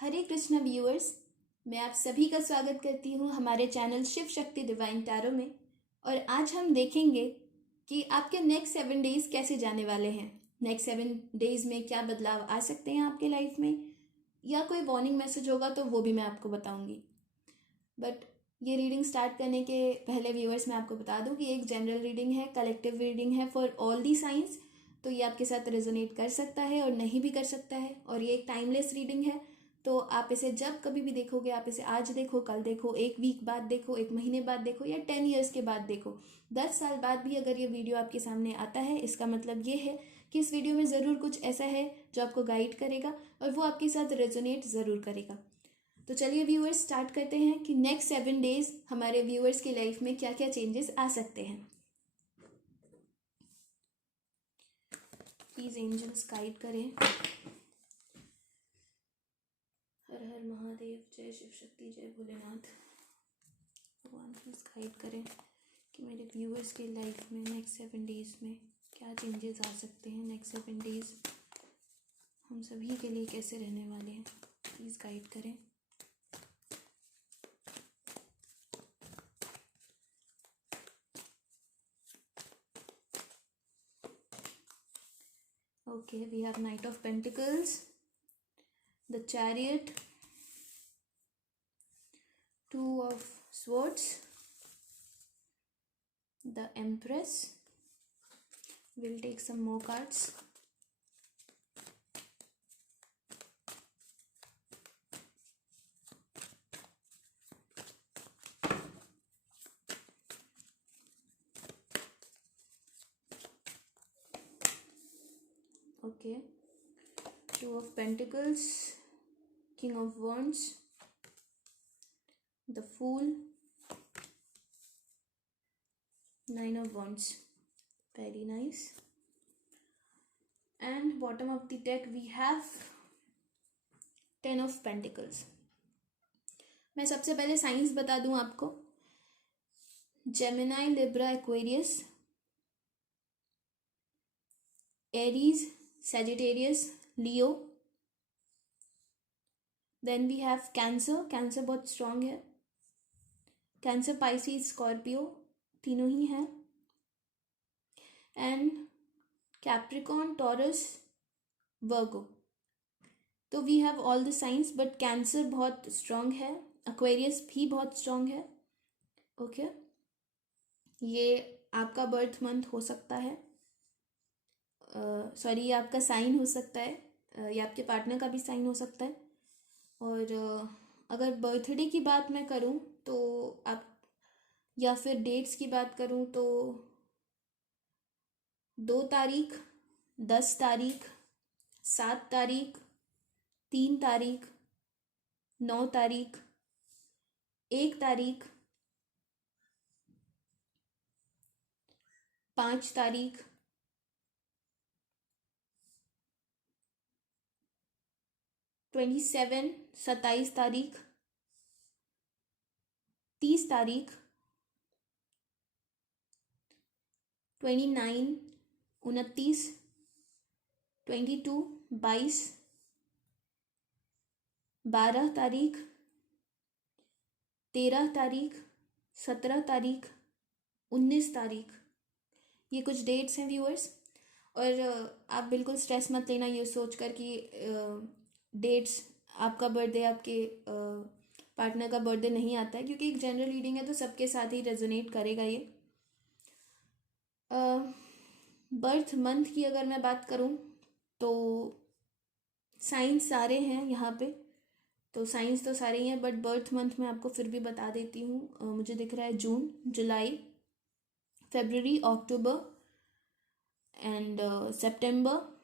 हरे Krishna viewers, मैं आप सभी का स्वागत करती हूँ हमारे channel Shiv Shakti divine tarot में। और आज हम देखेंगे कि आपके नेक्स्ट 7 डेज कैसे जाने वाले हैं। नेक्स्ट 7 डेज में क्या बदलाव आ सकते हैं आपके लाइफ में, या कोई वार्निंग मैसेज होगा तो वो भी मैं आपको बताऊंगी। बट ये रीडिंग स्टार्ट करने के पहले व्यूअर्स मैं आपको बता दूं कि एक जनरल रीडिंग है, कलेक्टिव रीडिंग है फॉर ऑल दी साइंस। तो ये आपके साथ रेजोनेट कर सकता है और नहीं भी कर सकता है। और ये एक टाइमलेस रीडिंग है, तो आप इसे जब कभी भी देखोगे, आप इसे आज देखो, कल देखो, एक वीक बाद देखो, एक महीने बाद देखो, या 10 ईयर्स के बाद देखो, 10 साल बाद भी अगर ये वीडियो आपके सामने आता है, इसका मतलब ये है कि इस वीडियो में ज़रूर कुछ ऐसा है जो आपको गाइड करेगा और वो आपके साथ रेजोनेट ज़रूर करेगा। तो चलिए व्यूअर्स स्टार्ट करते हैं कि नेक्स्ट 7 डेज हमारे व्यूअर्स की लाइफ में क्या क्या चेंजेस आ सकते हैं। प्लीज़ एंजल्स गाइड करें। हर हर महादेव, जय शिव शक्ति, जय भोलेनाथ। भगवान प्लीज़ गाइड करें कि मेरे व्यूअर्स के लाइफ में नेक्स्ट 7 डेज में क्या चेंजेस आ सकते हैं। नेक्स्ट 7 डेज हम सभी के लिए कैसे रहने वाले हैं, प्लीज़ गाइड करें। Okay, we have Knight of Pentacles, the Chariot, Two of Swords, the Empress. We'll take some more cards. Okay, Two of Pentacles, King of Wands, the Fool, Nine of Wands. Very nice. And bottom of the deck we have Ten of Pentacles. मैं सबसे पहले science बता दूं आपको। Gemini, Libra, Aquarius, Aries, Sagittarius, Leo. Then we have Cancer. Cancer बहुत strong है। Cancer, Pisces, Scorpio, तीनों ही हैं। And Capricorn, Taurus, Virgo. तो we have all the signs, but Cancer बहुत स्ट्रॉन्ग है, Aquarius भी बहुत स्ट्रॉन्ग है। ओके, ये आपका बर्थ मंथ हो सकता है, सॉरी ये आपका साइन हो सकता है, ये आपके पार्टनर का भी साइन हो सकता है। और अगर बर्थडे की बात मैं करूं तो आप, या फिर डेट्स की बात करूं तो 2 तारीख, 10 तारीख, 7 तारीख, 3 तारीख, 9 तारीख, 1 तारीख, 5 तारीख, 27 तारीख, 30 तारीख, 29, 29, 22, 12 तारीख, 13 तारीख, 17 तारीख, 19 तारीख। ये कुछ डेट्स हैं व्यूअर्स। और आप बिल्कुल स्ट्रेस मत लेना ये सोचकर कि डेट्स आपका बर्थडे, आपके पार्टनर का बर्थडे नहीं आता है, क्योंकि एक जनरल रीडिंग है तो सबके साथ ही रेजोनेट करेगा ये। बर्थ मंथ की अगर मैं बात करूं तो साइंस सारे हैं यहाँ पे, तो साइंस तो सारे ही हैं, बट बर्थ मंथ मैं आपको फिर भी बता देती हूँ। मुझे दिख रहा है जून, जुलाई, फरवरी, अक्टूबर एंड सितंबर,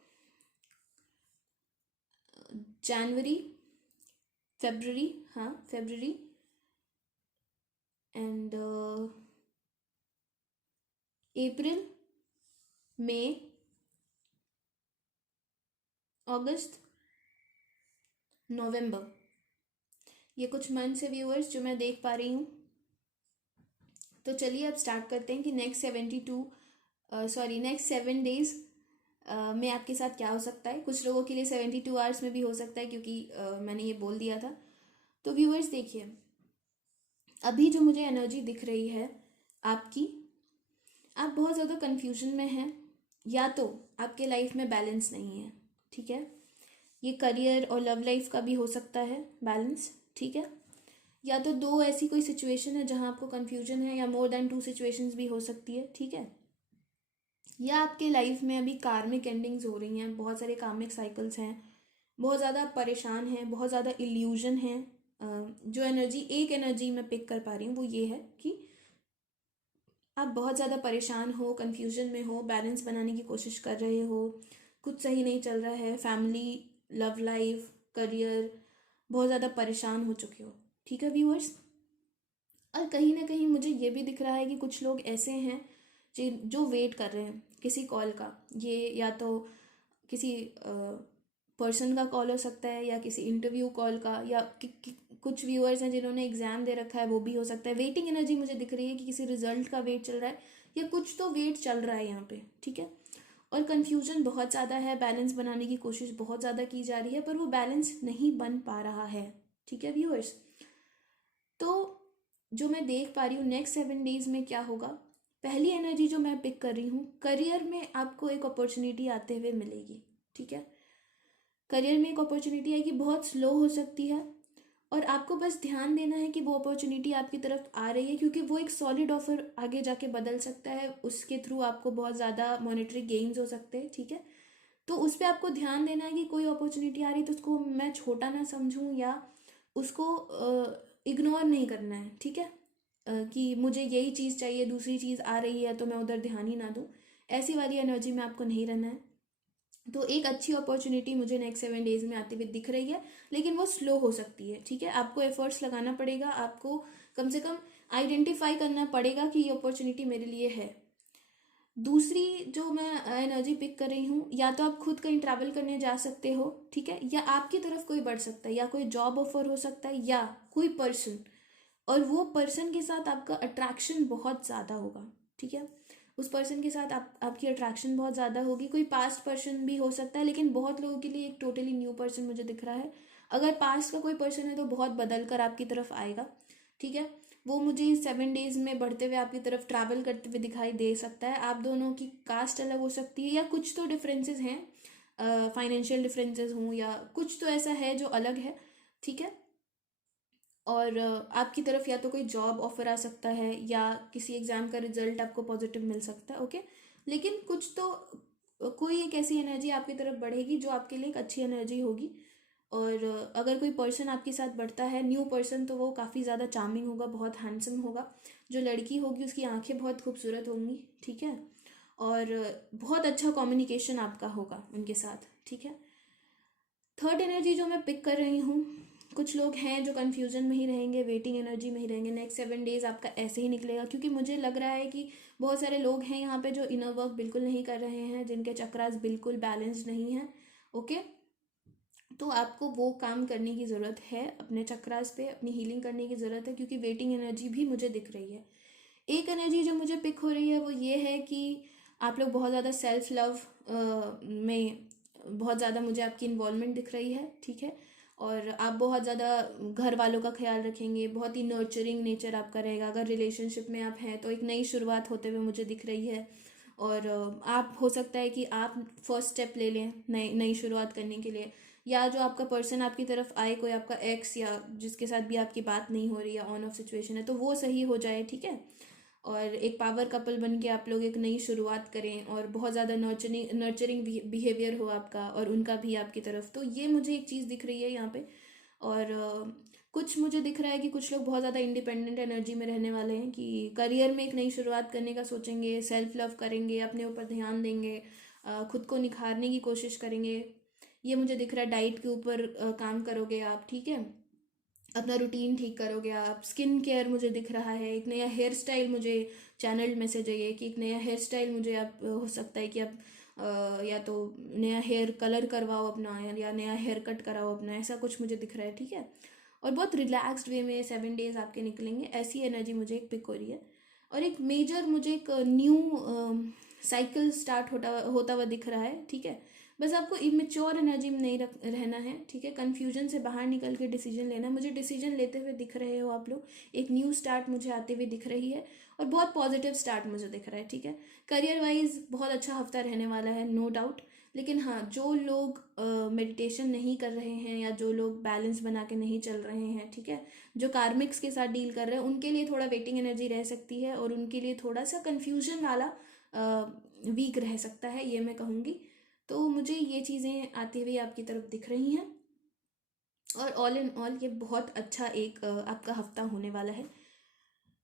जनवरी, फरवरी, हाँ फरवरी, एंड अप्रैल, मई, अगस्त, नवंबर। ये कुछ मंथ्स है व्यूअर्स जो मैं देख पा रही हूँ। तो चलिए अब स्टार्ट करते हैं कि नेक्स्ट 7 डेज में आपके साथ क्या हो सकता है। कुछ लोगों के लिए 72 आवर्स में भी हो सकता है, क्योंकि मैंने ये बोल दिया था। तो व्यूअर्स देखिए, अभी जो मुझे एनर्जी दिख रही है आपकी, आप बहुत ज़्यादा कन्फ्यूजन में हैं, या तो आपके लाइफ में बैलेंस नहीं है, ठीक है। ये करियर और लव लाइफ का भी हो सकता है बैलेंस, ठीक है। या तो दो ऐसी कोई सिचुएशन है जहाँ आपको कन्फ्यूजन है, या मोर देन 2 सिचुएशंस भी हो सकती है, ठीक है। या आपके लाइफ में अभी कार्मिक एंडिंग्स हो रही हैं, बहुत सारे कार्मिक साइकिल्स हैं, बहुत ज़्यादा परेशान हैं, बहुत ज़्यादा इल्यूजन है। जो एनर्जी, एक एनर्जी मैं पिक कर पा रही हूँ वो ये है कि आप बहुत ज़्यादा परेशान हो, कन्फ्यूजन में हो, बैलेंस बनाने की कोशिश कर रहे हो, कुछ सही नहीं चल रहा है, फैमिली, लव लाइफ, करियर, बहुत ज़्यादा परेशान हो चुके हो, ठीक है व्यूअर्स। और कहीं ना कहीं मुझे ये भी दिख रहा है कि कुछ लोग ऐसे हैं जो वेट कर रहे हैं किसी कॉल का। ये या तो किसी पर्सन का कॉल हो सकता है, या किसी इंटरव्यू कॉल का, या कुछ व्यूअर्स हैं जिन्होंने एग्ज़ाम दे रखा है, वो भी हो सकता है। वेटिंग एनर्जी मुझे दिख रही है कि किसी रिजल्ट का वेट चल रहा है, या कुछ तो वेट चल रहा है यहाँ पे, ठीक है। और कन्फ्यूजन बहुत ज़्यादा है, बैलेंस बनाने की कोशिश बहुत ज़्यादा की जा रही है, पर वो बैलेंस नहीं बन पा रहा है, ठीक है व्यूअर्स। तो जो मैं देख पा रही हूँ नेक्स्ट 7 डेज में क्या होगा, पहली एनर्जी जो मैं पिक कर रही हूँ, करियर में आपको एक अपॉर्चुनिटी आते हुए मिलेगी, ठीक है। करियर में एक अपॉर्चुनिटी आएगी, बहुत स्लो हो सकती है, और आपको बस ध्यान देना है कि वो अपॉर्चुनिटी आपकी तरफ आ रही है, क्योंकि वो एक सॉलिड ऑफर आगे जाके बदल सकता है, उसके थ्रू आपको बहुत ज़्यादा मॉनेटरी गेन्स हो सकते हैं, ठीक है। तो उस पर आपको ध्यान देना है कि कोई अपॉर्चुनिटी आ रही है तो उसको मैं छोटा ना समझूं, या उसको इग्नोर नहीं करना है, ठीक है। कि मुझे यही चीज़ चाहिए, दूसरी चीज़ आ रही है तो मैं उधर ध्यान ही ना दूं, ऐसी वाली एनर्जी में आपको नहीं रहना है। तो एक अच्छी अपॉर्चुनिटी मुझे नेक्स्ट 7 डेज में आते हुए दिख रही है, लेकिन वो स्लो हो सकती है, ठीक है। आपको एफर्ट्स लगाना पड़ेगा, आपको कम से कम आइडेंटिफाई करना पड़ेगा कि ये अपॉर्चुनिटी मेरे लिए है। दूसरी जो मैं एनर्जी पिक कर रही हूँ, या तो आप खुद कहीं ट्रैवल करने जा सकते हो, ठीक है, या आपकी तरफ कोई बढ़ सकता है, या कोई जॉब ऑफर हो सकता है, या कोई पर्सन, और वो पर्सन के साथ आपका अट्रैक्शन बहुत ज़्यादा होगा, ठीक है। उस पर्सन के साथ आपकी अट्रैक्शन बहुत ज़्यादा होगी। कोई पास्ट पर्सन भी हो सकता है, लेकिन बहुत लोगों के लिए एक टोटली न्यू पर्सन मुझे दिख रहा है। अगर पास्ट का कोई पर्सन है तो बहुत बदल कर आपकी तरफ आएगा, ठीक है। वो मुझे 7 डेज में बढ़ते हुए आपकी तरफ ट्रैवल करते हुए दिखाई दे सकता है। आप दोनों की कास्ट अलग हो सकती है, या कुछ तो डिफरेंसेस हैं, फाइनेंशियल डिफरेंसेस हों, या कुछ तो ऐसा है जो अलग है, ठीक है। और आपकी तरफ या तो कोई जॉब ऑफर आ सकता है, या किसी एग्ज़ाम का रिजल्ट आपको पॉजिटिव मिल सकता है, ओके। लेकिन कुछ तो कोई एक ऐसी एनर्जी आपकी तरफ बढ़ेगी जो आपके लिए एक अच्छी एनर्जी होगी। और अगर कोई पर्सन आपके साथ बढ़ता है, न्यू पर्सन, तो वो काफ़ी ज़्यादा चार्मिंग होगा, बहुत हैंडसम होगा। जो लड़की होगी उसकी आंखें बहुत खूबसूरत होंगी, ठीक है। और बहुत अच्छा कम्युनिकेशन आपका होगा उनके साथ, ठीक है। थर्ड एनर्जी जो मैं पिक कर रही हूँ, कुछ लोग हैं जो कन्फ्यूजन में ही रहेंगे, वेटिंग एनर्जी में ही रहेंगे। नेक्स्ट 7 डेज आपका ऐसे ही निकलेगा, क्योंकि मुझे लग रहा है कि बहुत सारे लोग हैं यहाँ पे जो इनर वर्क बिल्कुल नहीं कर रहे हैं, जिनके चक्रास बिल्कुल बैलेंस्ड नहीं है, ओके। तो आपको वो काम करने की ज़रूरत है, अपने चक्रास पे अपनी हीलिंग करने की ज़रूरत है, क्योंकि वेटिंग एनर्जी भी मुझे दिख रही है। एक एनर्जी जो मुझे पिक हो रही है वो ये है कि आप लोग बहुत ज़्यादा सेल्फ लव में बहुत ज़्यादा मुझे आपकी इन्वॉल्वमेंट दिख रही है, ठीक है। और आप बहुत ज़्यादा घर वालों का ख्याल रखेंगे, बहुत ही नर्चरिंग नेचर आपका रहेगा। अगर रिलेशनशिप में आप हैं तो एक नई शुरुआत होते हुए मुझे दिख रही है। और आप, हो सकता है कि आप फर्स्ट स्टेप ले लें नई नई शुरुआत करने के लिए, या जो आपका पर्सन आपकी तरफ आए, कोई आपका एक्स, या जिसके साथ भी आपकी बात नहीं हो रही है, ऑन ऑफ सिचुएशन है, तो वो सही हो जाए, ठीक है। और एक पावर कपल बन के आप लोग एक नई शुरुआत करें, और बहुत ज़्यादा नर्चरिंग बिहेवियर हो आपका और उनका भी आपकी तरफ। तो ये मुझे एक चीज़ दिख रही है यहाँ पे। और कुछ मुझे दिख रहा है कि कुछ लोग बहुत ज़्यादा इंडिपेंडेंट एनर्जी में रहने वाले हैं, कि करियर में एक नई शुरुआत करने का सोचेंगे, सेल्फ लव करेंगे, अपने ऊपर ध्यान देंगे, खुद को निखारने की कोशिश करेंगे। ये मुझे दिख रहा है। डाइट के ऊपर काम करोगे आप, ठीक है, अपना रूटीन ठीक करोगे आप। स्किन केयर मुझे दिख रहा है। एक नया हेयर स्टाइल मुझे चैनल्ड मैसेज है ये, कि एक नया हेयर स्टाइल मुझे आप हो सकता है कि आप या तो नया हेयर कलर करवाओ अपना, या नया हेयर कट कराओ अपना, ऐसा कुछ मुझे दिख रहा है, ठीक है। और बहुत रिलैक्स्ड वे में 7 डेज आपके निकलेंगे, ऐसी एनर्जी मुझे एक पिक हो रही है। और एक मेजर मुझे एक न्यू साइकिल स्टार्ट होता हुआ दिख रहा है, ठीक है। बस आपको इमेच्योर एनर्जी में नहीं रहना है, ठीक है। कन्फ्यूजन से बाहर निकल के डिसीजन लेना है। मुझे डिसीजन लेते हुए दिख रहे हो आप लोग, एक न्यू स्टार्ट मुझे आते हुए दिख रही है और बहुत पॉजिटिव स्टार्ट मुझे दिख रहा है, ठीक है। करियर वाइज बहुत अच्छा हफ्ता रहने वाला है, नो डाउट। लेकिन हाँ, जो लोग मेडिटेशन नहीं कर रहे हैं या जो लोग बैलेंस बना के नहीं चल रहे हैं, ठीक है, जो कार्मिक्स के साथ डील कर रहे हैं, उनके लिए थोड़ा वेटिंग एनर्जी रह सकती है और उनके लिए थोड़ा सा कन्फ्यूजन वाला वीक रह सकता है, ये मैं कहूँगी। तो मुझे ये चीज़ें आती हुई आपकी तरफ दिख रही हैं और ऑल इन ऑल ये बहुत अच्छा एक आपका हफ्ता होने वाला है।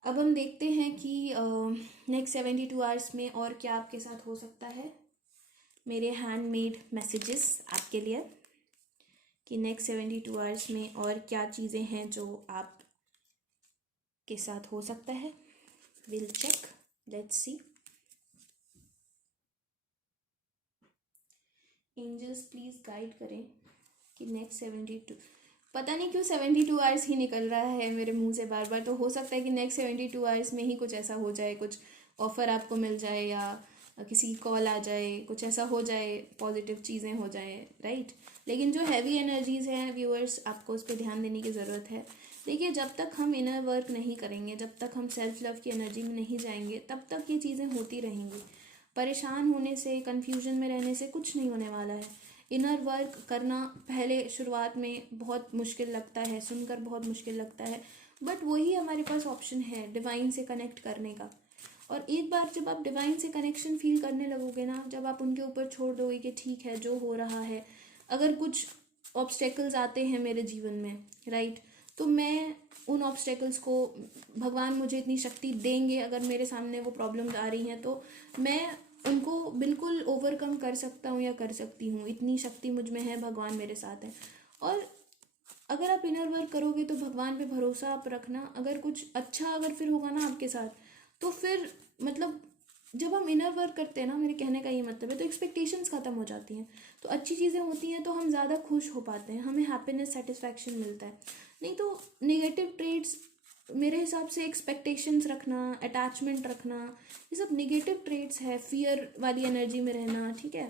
अब हम देखते हैं कि नेक्स्ट 72 आवर्स में और क्या आपके साथ हो सकता है। मेरे हैंडमेड मैसेजेस आपके लिए कि नेक्स्ट 72 आवर्स में और क्या चीज़ें हैं जो आप के साथ हो सकता है। Will check, let's see. Angels please guide करें कि नेक्स्ट 72, पता नहीं क्यों 72 आवर्स ही निकल रहा है मेरे मुंह से बार बार। तो हो सकता है कि नेक्स्ट 72 आवर्स में ही कुछ ऐसा हो जाए, कुछ ऑफ़र आपको मिल जाए या किसी की कॉल आ जाए, कुछ ऐसा हो जाए, पॉजिटिव चीज़ें हो जाए, राइट। लेकिन जो हैवी एनर्जीज़ हैं व्यूअर्स, आपको उस पर ध्यान देने की ज़रूरत है। देखिए, जब तक हम इनर वर्क नहीं करेंगे, जब तक हम सेल्फ लव की एनर्जी में नहीं जाएंगे, तब तक ये चीज़ें होती रहेंगी। परेशान होने से, कन्फ्यूजन में रहने से कुछ नहीं होने वाला है। इनर वर्क करना पहले शुरुआत में बहुत मुश्किल लगता है, सुनकर बहुत मुश्किल लगता है, बट वही हमारे पास ऑप्शन है डिवाइन से कनेक्ट करने का। और एक बार जब आप डिवाइन से कनेक्शन फील करने लगोगे ना, जब आप उनके ऊपर छोड़ दोगे कि ठीक है जो हो रहा है, अगर कुछ ऑब्स्टेकल्स आते हैं मेरे जीवन में, राइट, तो मैं उन ऑब्स्टेकल्स को, भगवान मुझे इतनी शक्ति देंगे, अगर मेरे सामने वो प्रॉब्लम्स आ रही हैं तो मैं उनको बिल्कुल ओवरकम कर सकता हूँ या कर सकती हूँ। इतनी शक्ति मुझ में है, भगवान मेरे साथ है। और अगर आप इनर वर्क करोगे तो भगवान पे भरोसा आप रखना, अगर कुछ अच्छा अगर फिर होगा ना आपके साथ, तो फिर मतलब जब हम इनर वर्क करते हैं ना, मेरे कहने का ये मतलब है, तो एक्सपेक्टेशंस ख़त्म हो जाती हैं, तो अच्छी चीज़ें होती हैं, तो हम ज़्यादा खुश हो पाते हैं, हमें हैप्पीनेस, सेटिस्फैक्शन मिलता है। नहीं तो नेगेटिव ट्रेड्स, मेरे हिसाब से एक्सपेक्टेशंस रखना, अटैचमेंट रखना, ये सब नेगेटिव ट्रेड्स है। फियर वाली एनर्जी में रहना, ठीक है,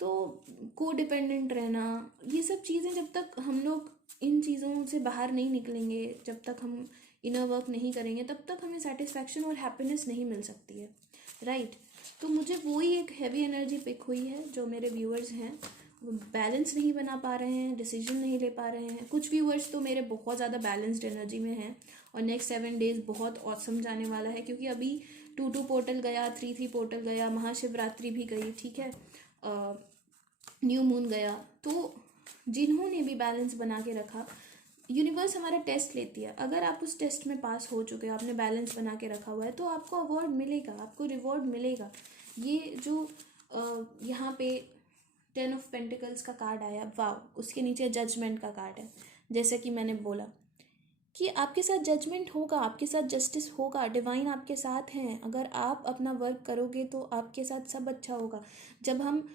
तो को डिपेंडेंट रहना, ये सब चीज़ें जब तक हम लोग इन चीज़ों से बाहर नहीं निकलेंगे, जब तक हम इनर वर्क नहीं करेंगे, तब तक हमें सेटिस्फैक्शन और हैप्पीनेस नहीं मिल सकती है, राइट। तो मुझे वही एक हैवी एनर्जी पिक हुई है। जो मेरे व्यूअर्स हैं वो बैलेंस नहीं बना पा रहे हैं, डिसीजन नहीं ले पा रहे हैं। कुछ व्यूअर्स तो मेरे बहुत ज़्यादा बैलेंस्ड एनर्जी में हैं और नेक्स्ट 7 डेज़ बहुत ऑसम जाने वाला है, क्योंकि अभी 2-2 पोर्टल गया, 3-3 पोर्टल गया, महाशिवरात्रि भी गई, ठीक है, न्यू मून गया। तो जिन्होंने भी बैलेंस बना के रखा, यूनिवर्स हमारा टेस्ट लेती है, अगर आप उस टेस्ट में पास हो चुके हो, आपने बैलेंस बना के रखा हुआ है, तो आपको अवार्ड मिलेगा, आपको रिवॉर्ड मिलेगा। ये जो यहाँ पे 10 ऑफ पेंटिकल्स का कार्ड आया, वाह, उसके नीचे जजमेंट का कार्ड है। जैसे कि मैंने बोला कि आपके साथ जजमेंट होगा, आपके साथ जस्टिस होगा, डिवाइन आपके साथ हैं। अगर आप अपना वर्क करोगे तो आपके साथ सब अच्छा होगा। जब हम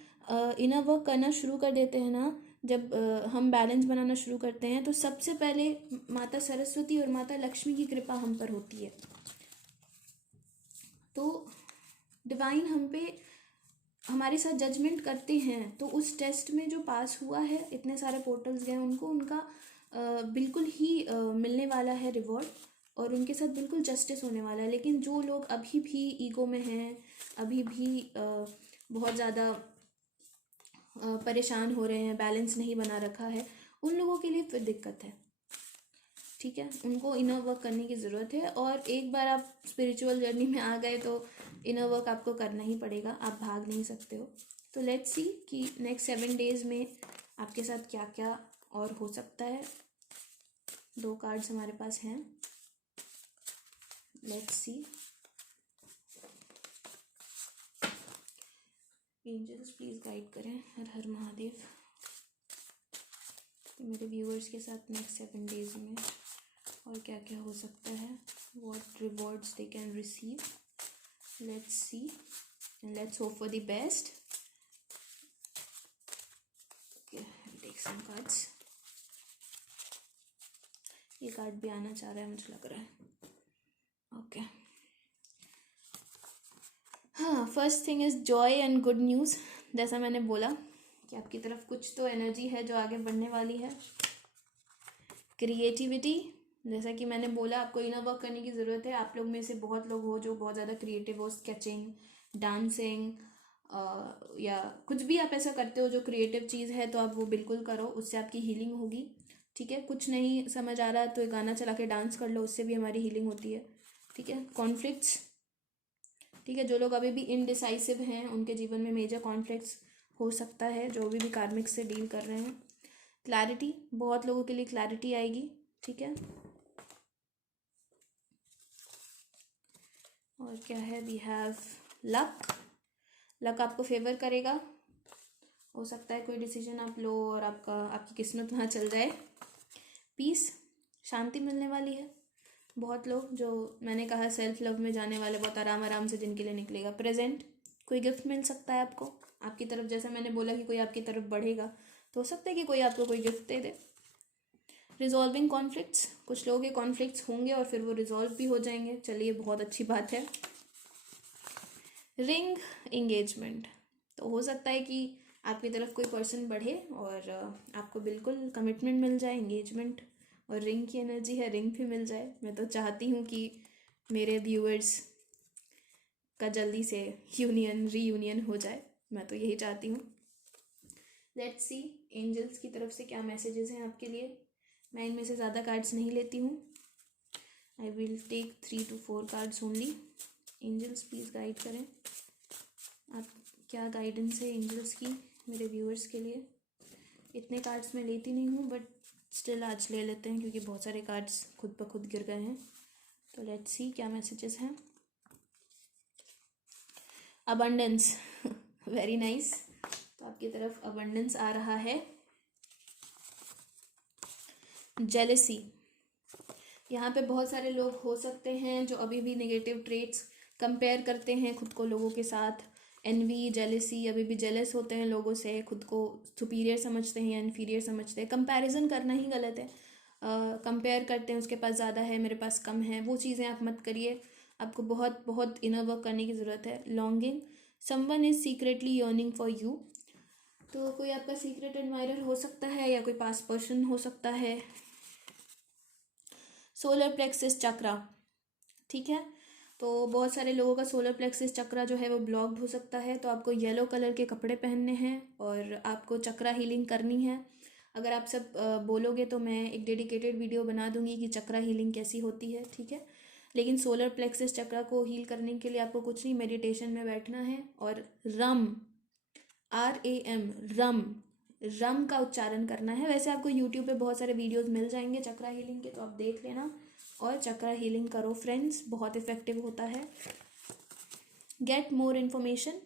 इनर वर्क करना शुरू कर देते हैं ना, जब हम बैलेंस बनाना शुरू करते हैं, तो सबसे पहले माता सरस्वती और माता लक्ष्मी की कृपा हम पर होती है। तो डिवाइन हम पे हमारे साथ जजमेंट करते हैं, तो उस टेस्ट में जो पास हुआ है, इतने सारे पोर्टल्स गए, उनको उनका बिल्कुल ही मिलने वाला है रिवॉर्ड, और उनके साथ बिल्कुल जस्टिस होने वाला है। लेकिन जो लोग अभी भी ईगो में हैं, अभी भी बहुत ज़्यादा परेशान हो रहे हैं, बैलेंस नहीं बना रखा है, उन लोगों के लिए फिर दिक्कत है, ठीक है। उनको इनर वर्क करने की ज़रूरत है, और एक बार आप स्पिरिचुअल जर्नी में आ गए तो इनर वर्क आपको करना ही पड़ेगा, आप भाग नहीं सकते हो। तो लेट्स सी कि नेक्स्ट 7 डेज़ में आपके साथ क्या क्या और हो सकता है। 2 कार्ड्स हमारे पास हैं, let's see. Angels please guide करें, हर हर महादेव, मेरे व्यूअर्स के साथ नेक्स्ट 7 डेज़ में और क्या क्या हो सकता है, what rewards they can receive. Let's see and let's hope for the best. Okay, I'll take some cards. ये कार्ड भी आना चाह रहा है, मुझे लग रहा है। ओके, हाँ, first thing is Joy and good news. जैसा मैंने बोला कि आपकी तरफ कुछ तो एनर्जी है जो आगे बढ़ने वाली है। क्रिएटिविटी, जैसा कि मैंने बोला आपको इनर वर्क करने की ज़रूरत है। आप लोग में से बहुत लोग हो जो बहुत ज़्यादा क्रिएटिव हो, स्केचिंग, डांसिंग या कुछ भी आप ऐसा करते हो जो क्रिएटिव चीज़ है, तो आप वो बिल्कुल करो, उससे आपकी हीलिंग होगी। ठीक है, कुछ नहीं समझ आ रहा तो एक गाना चला के डांस कर लो, उससे भी हमारी हीलिंग होती है। ठीक है, कॉन्फ्लिक्ट्स, ठीक है, जो लोग अभी भी इनडिसाइसिव हैं उनके जीवन में मेजर कॉन्फ्लिक्ट्स हो सकता है, जो भी कार्मिक से डील कर रहे हैं। क्लैरिटी, बहुत लोगों के लिए क्लैरिटी आएगी। ठीक है, और क्या है, वी हैव लक। लक आपको फेवर करेगा, हो सकता है कोई डिसीजन आप लो और आपकी किस्मत वहाँ चल जाए। पीस, शांति मिलने वाली है। बहुत लोग जो मैंने कहा सेल्फ लव में जाने वाले, बहुत आराम आराम से जिनके लिए निकलेगा। प्रेजेंट, कोई गिफ्ट मिल सकता है आपको आपकी तरफ, जैसा मैंने बोला कि कोई आपकी तरफ बढ़ेगा, तो हो सकता है कि कोई आपको कोई गिफ्ट दे दे। रिजॉल्विंग कॉन्फ्लिक्ट्स, कुछ लोगों के कॉन्फ्लिक्ट्स होंगे और फिर वो रिजॉल्व भी हो जाएंगे, चलिए बहुत अच्छी बात है। रिंग, एंगेजमेंट, तो हो सकता है कि आपकी तरफ कोई पर्सन बढ़े और आपको बिल्कुल कमिटमेंट मिल जाए, एंगेजमेंट और रिंग की एनर्जी है, रिंग भी मिल जाए। मैं तो चाहती हूँ कि मेरे व्यूअर्स का जल्दी से रीयूनियन हो जाए, मैं तो यही चाहती हूँ। लेट्स सी एंजल्स की तरफ से क्या मैसेजेस हैं आपके लिए। मैं इनमें से ज़्यादा कार्ड्स नहीं लेती हूँ, I will take 3 to 4 cards only. Angels please guide करें, आप क्या गाइडेंस है एंजल्स की मेरे व्यूअर्स के लिए। इतने कार्ड्स मैं लेती नहीं हूँ, बट स्टिल आज ले लेते हैं क्योंकि बहुत सारे कार्ड्स खुद ब खुद गिर गए हैं। तो लेट्स सी क्या मैसेजेस हैं। अबंडेंस, वेरी नाइस, तो आपकी तरफ अबंडेंस आ रहा है। जेलसी, यहाँ पे बहुत सारे लोग हो सकते हैं जो अभी भी नेगेटिव ट्रेट्स कंपेयर करते हैं खुद को लोगों के साथ। एनवी, जेलसी, अभी भी जेलस होते हैं लोगों से, खुद को सुपीरियर समझते हैं या इन्फीरियर समझते हैं। कंपैरिजन करना ही गलत है, कंपेयर करते हैं उसके पास ज़्यादा है मेरे पास कम है, वो चीज़ें आप मत करिए। आपको बहुत बहुत इनर वर्क करने की ज़रूरत है। Longing, someone is secretly yearning for you, तो कोई आपका सीक्रेट एडमायरर हो सकता है या कोई पास पर्सन हो सकता है। सोलर प्लेक्सिस चक्रा, ठीक है, तो बहुत सारे लोगों का सोलर प्लेक्सिस चक्रा जो है वो ब्लॉक्ड हो सकता है, तो आपको येलो कलर के कपड़े पहनने हैं और आपको चक्रा हीलिंग करनी है। अगर आप सब बोलोगे तो मैं एक डेडिकेटेड वीडियो बना दूंगी कि चक्रा हीलिंग कैसी होती है। ठीक है, लेकिन सोलर प्लेक्सिस चक्रा को हील करने के लिए आपको कुछ नहीं, मेडिटेशन में बैठना है और रम, RAM, रम, रम का उच्चारण करना है। वैसे आपको यूट्यूब पे बहुत सारे वीडियोस मिल जाएंगे चक्रा हीलिंग के, तो आप देख लेना और चक्रा हीलिंग करो फ्रेंड्स, बहुत इफेक्टिव होता है। गेट मोर इन्फॉर्मेशन,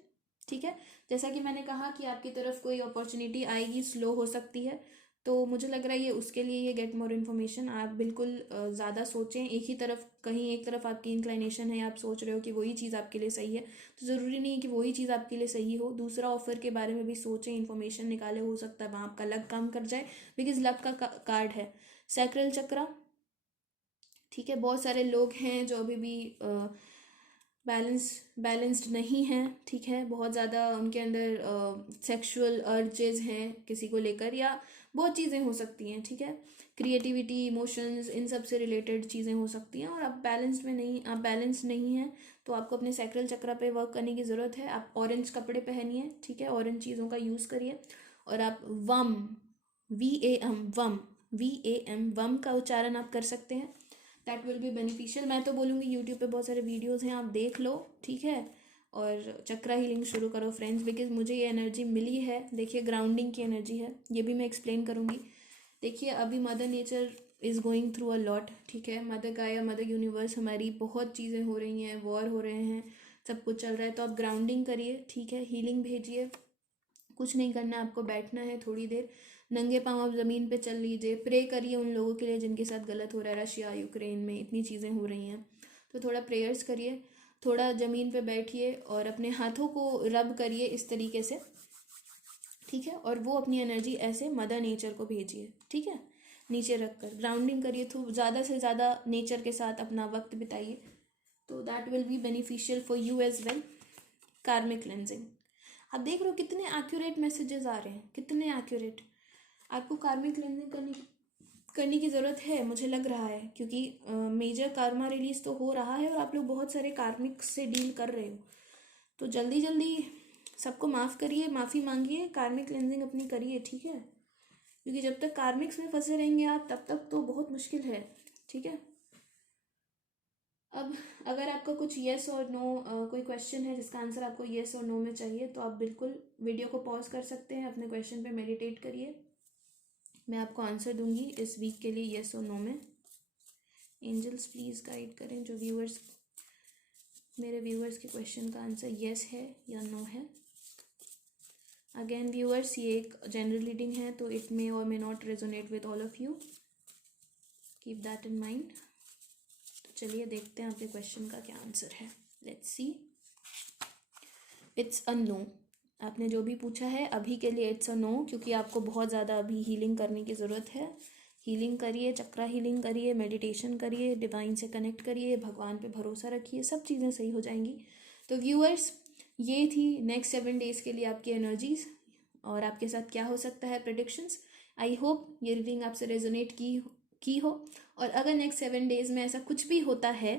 ठीक है, जैसा कि मैंने कहा कि आपकी तरफ कोई अपॉर्चुनिटी आएगी, स्लो हो सकती है, तो मुझे लग रहा है ये उसके लिए ये गेट मोर इन्फॉर्मेशन। आप बिल्कुल ज़्यादा सोचें, एक ही तरफ, कहीं एक तरफ आपकी इंक्लाइनेशन है, आप सोच रहे हो कि वही चीज़ आपके लिए सही है, तो ज़रूरी नहीं है कि वही चीज़ आपके लिए सही हो। दूसरा ऑफर के बारे में भी सोचें, इन्फॉर्मेशन निकाले, हो सकता है वहाँ आपका लक काम कर जाए, बिकॉज लक का कार्ड है सैक्रल चक्रा। ठीक है, बहुत सारे लोग हैं जो अभी भी बैलेंस्ड नहीं हैं। ठीक है, बहुत ज़्यादा उनके अंदर सेक्सुअल अर्जेस हैं किसी को लेकर, या बहुत चीज़ें हो सकती हैं। ठीक है, क्रिएटिविटी, इमोशंस, इन सब से रिलेटेड चीज़ें हो सकती हैं, और आप बैलेंस्ड नहीं हैं, तो आपको अपने सैक्रल चक्र पे वर्क करने की ज़रूरत है। आप ऑरेंज कपड़े पहनिए, ठीक है, ऑरेंज चीज़ों का यूज़ करिए, और आप वम, VAM का उच्चारण आप कर सकते हैं, दैट विल बी बेनिफिशियल। मैं तो बोलूँगी यूट्यूब पे बहुत सारे वीडियोस हैं, आप देख लो। ठीक है, और चक्रा हीलिंग शुरू करो फ्रेंड्स, बिकॉज मुझे ये एनर्जी मिली है। देखिए, ग्राउंडिंग की एनर्जी है, ये भी मैं एक्सप्लेन करूँगी। देखिए, अभी mother nature is going through a lot. ठीक है, मदर गाया, मदर यूनिवर्स, हमारी बहुत चीज़ें हो रही हैं, वॉर हो रहे हैं, सब कुछ चल रहा है, तो आप ग्राउंडिंग करिए। ठीक है, हीलिंग भेजिए, कुछ नहीं करना, आपको बैठना है थोड़ी देर, नंगे पाँव आप ज़मीन पे चल लीजिए, प्रे करिए उन लोगों के लिए जिनके साथ गलत हो रहा है। रशिया, यूक्रेन में इतनी चीज़ें हो रही हैं, तो थोड़ा प्रेयर्स करिए, थोड़ा ज़मीन पे बैठिए और अपने हाथों को रब करिए इस तरीके से। ठीक है, और वो अपनी एनर्जी ऐसे मदर नेचर को भेजिए। ठीक है, नीचे रख कर ग्राउंडिंग करिए, तो ज़्यादा से ज़्यादा नेचर के साथ अपना वक्त बिताइए, तो that will be beneficial for you as well. Karmic cleansing. आप देख रहे हो कितने एक्यूरेट मैसेजेस आ रहे हैं, कितने एक्यूरेट। आपको कार्मिक क्लेंजिंग करने की ज़रूरत है, मुझे लग रहा है, क्योंकि मेजर कार्मा रिलीज तो हो रहा है और आप लोग बहुत सारे कार्मिक से डील कर रहे हो। तो जल्दी जल्दी सबको माफ़ करिए, माफ़ी मांगिए, कार्मिक क्लेंजिंग अपनी करिए, ठीक है। क्योंकि जब तक कार्मिक्स में फंसे रहेंगे आप तब तक तो बहुत मुश्किल है, ठीक है। अब अगर आपका कुछ येस और नो कोई क्वेश्चन है जिसका आंसर आपको येस और नो में चाहिए तो आप बिल्कुल वीडियो को पॉज कर सकते हैं, अपने क्वेश्चन पे मेडिटेट करिए। मैं आपको आंसर दूंगी इस वीक के लिए येस और नो में। एंजल्स प्लीज़ गाइड करें जो व्यूअर्स, मेरे व्यूअर्स के क्वेश्चन का आंसर येस है या नो है। अगेन व्यूअर्स, ये एक जनरल रीडिंग है तो इट मे और may not resonate with all of you, keep that in mind. तो चलिए देखते हैं आपके क्वेश्चन का क्या आंसर है। Let's see. It's a no. आपने जो भी पूछा है अभी के लिए इट्स अ नो, क्योंकि आपको बहुत ज़्यादा अभी हीलिंग करने की ज़रूरत है। हीलिंग करिए, चक्रा हीलिंग करिए, मेडिटेशन करिए, डिवाइन से कनेक्ट करिए, भगवान पे भरोसा रखिए, सब चीज़ें सही हो जाएंगी। तो व्यूअर्स, ये थी नेक्स्ट 7 डेज़ के लिए आपकी एनर्जीज और आपके साथ क्या हो सकता है प्रेडिक्शंस। आई होप ये रीडिंग आपसे रेजोनेट की हो। और अगर नेक्स्ट 7 डेज़ में ऐसा कुछ भी होता है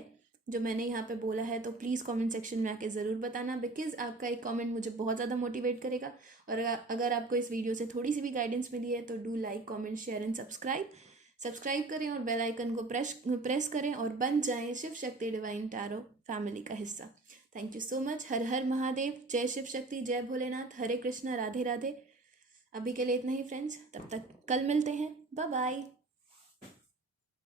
जो मैंने यहाँ पे बोला है तो प्लीज़ कमेंट सेक्शन में आके ज़रूर बताना, बिकॉज आपका एक कमेंट मुझे बहुत ज़्यादा मोटिवेट करेगा। और अगर आपको इस वीडियो से थोड़ी सी भी गाइडेंस मिली है तो do like, comment, share and subscribe करें और बेल आइकन को प्रेस करें और बन जाएं Shiv Shakti divine tarot family का हिस्सा। Thank you so much. Har Har Mahadev, जय शिव शक्ति, जय भोलेनाथ, हरे कृष्णा, राधे राधे। अभी के लिए इतना ही फ्रेंड्स, तब तक कल मिलते हैं, बाय बाय।